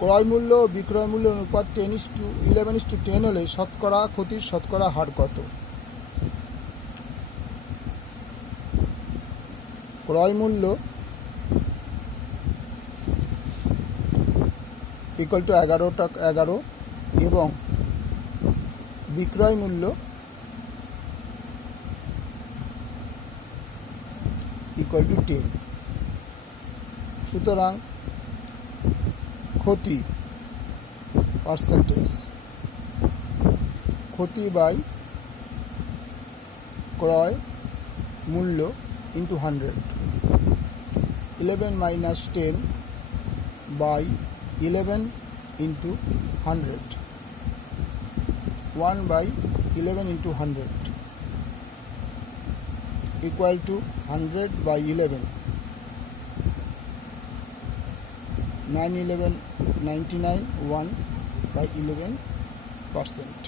ক্রয় মূল্য ও বিক্রয় মূল্য অনুপাত 10:11:10 হলে শতকরা ক্ষতির শতকরা হার কত? ক্রয় মূল্য ইকুয়াল টু 11 এবং বিক্রয় মূল্য ইকুয়াল টু 10। সুতরাং ক্ষতি পার্সেন্টেজ, ক্ষতি বাই ক্রয় মূল্য into 100, 11 minus 10 by 11 into 100, 1 by 11 into 100 equal to 100 by 11, 9 11 99, 1 by 11%.